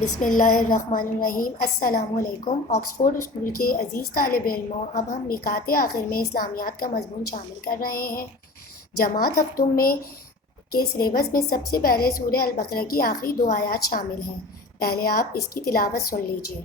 بسم اللہ الرحمن الرحیم۔ السلام علیکم۔ آکسفورڈ اسکول کے عزیز طالب علموں، اب ہم نکات آخر میں اسلامیات کا مضمون شامل کر رہے ہیں۔ جماعت ہفتم میں کے سلیبس میں سب سے پہلے سورہ البقرہ کی آخری 2 آیات شامل ہیں۔ پہلے آپ اس کی تلاوت سن لیجیے۔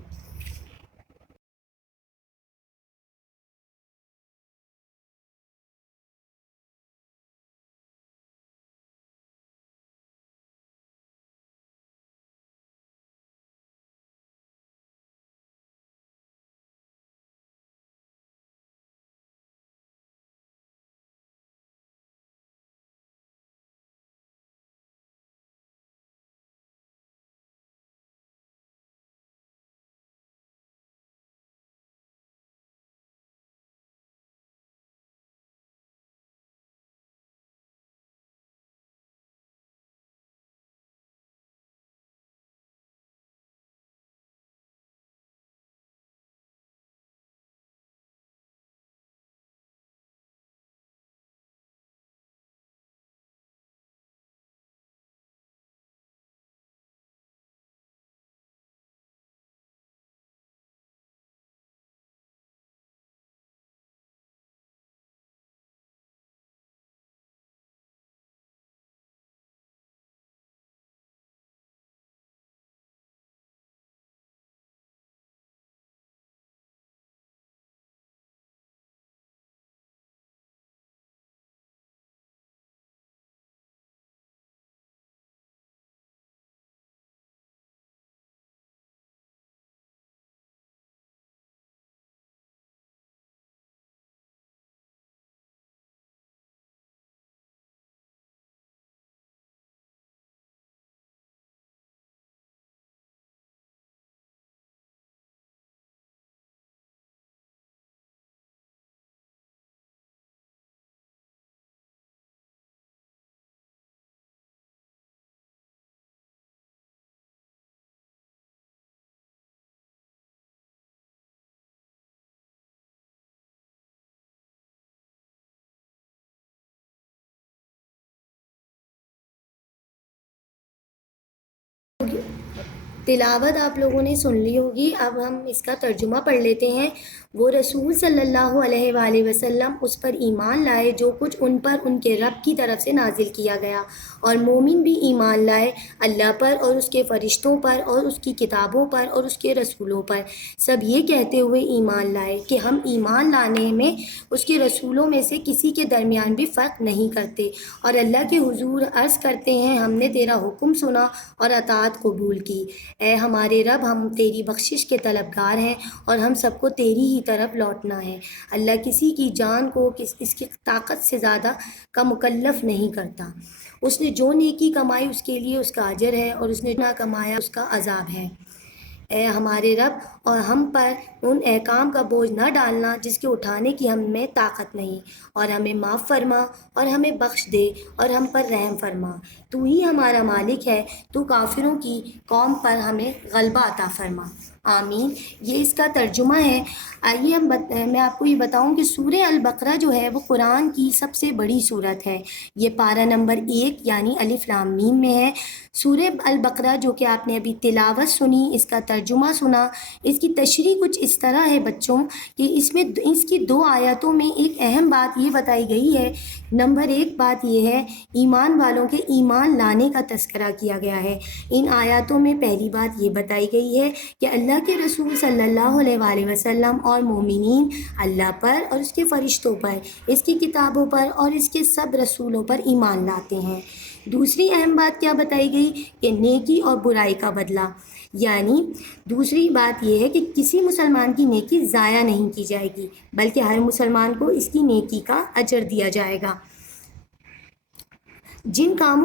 تلاوت آپ لوگوں نے سن لی ہوگی، اب ہم اس کا ترجمہ پڑھ لیتے ہیں۔ وہ رسول صلی اللہ علیہ وآلہ وسلم اس پر ایمان لائے جو کچھ ان پر ان کے رب کی طرف سے نازل کیا گیا، اور مومن بھی ایمان لائے اللہ پر اور اس کے فرشتوں پر اور اس کی کتابوں پر اور اس کے رسولوں پر، سب یہ کہتے ہوئے ایمان لائے کہ ہم ایمان لانے میں اس کے رسولوں میں سے کسی کے درمیان بھی فرق نہیں کرتے، اور اللہ کے حضور عرض کرتے ہیں ہم نے تیرا حکم سنا اور اطاعت قبول کی۔ اے ہمارے رب، ہم تیری بخشش کے طلبگار ہیں اور ہم سب کو تیری ہی طرف لوٹنا ہے۔ اللہ کسی کی جان کو اس کی طاقت سے زیادہ کا مکلف نہیں کرتا۔ اس نے جو نیکی کمائی اس کے لیے اس کا اجر ہے، اور اس نے نہ کمایا اس کا عذاب ہے۔ اے ہمارے رب، اور ہم پر ان احکام کا بوجھ نہ ڈالنا جس کے اٹھانے کی ہم میں طاقت نہیں، اور ہمیں معاف فرما اور ہمیں بخش دے اور ہم پر رحم فرما۔ تو ہی ہمارا مالک ہے، تو کافروں کی قوم پر ہمیں غلبہ عطا فرما۔ آمین۔ یہ اس کا ترجمہ ہے۔ آئیے میں آپ کو یہ بتاؤں کہ سورہ البقرہ جو ہے وہ قرآن کی سب سے بڑی سورت ہے۔ یہ پارہ نمبر 1 یعنی الف لام میم میں ہے۔ سورہ البقرہ جو کہ آپ نے ابھی تلاوت سنی، اس کا ترجمہ سنا، اس کی تشریح کچھ اس طرح ہے بچوں کہ اس کی 2 آیاتوں میں ایک اہم بات یہ بتائی گئی ہے۔ نمبر 1 بات یہ ہے، ایمان والوں کے ایمان لانے کا تذکرہ کیا گیا ہے۔ ان آیاتوں میں پہلی بات یہ بتائی گئی ہے کہ اللہ کے رسول صلی اللہ علیہ وآلہ وسلم اور مومنین اللہ پر اور اس کے فرشتوں پر، اس کی کتابوں پر اور اس کے سب رسولوں پر ایمان لاتے ہیں۔ دوسری اہم بات کیا بتائی گئی کہ نیکی اور برائی کا بدلہ، یعنی دوسری بات یہ ہے کہ کسی مسلمان کی نیکی ضائع نہیں کی جائے گی، بلکہ ہر مسلمان کو اس کی نیکی کا اجر دیا جائے گا۔ جن کاموں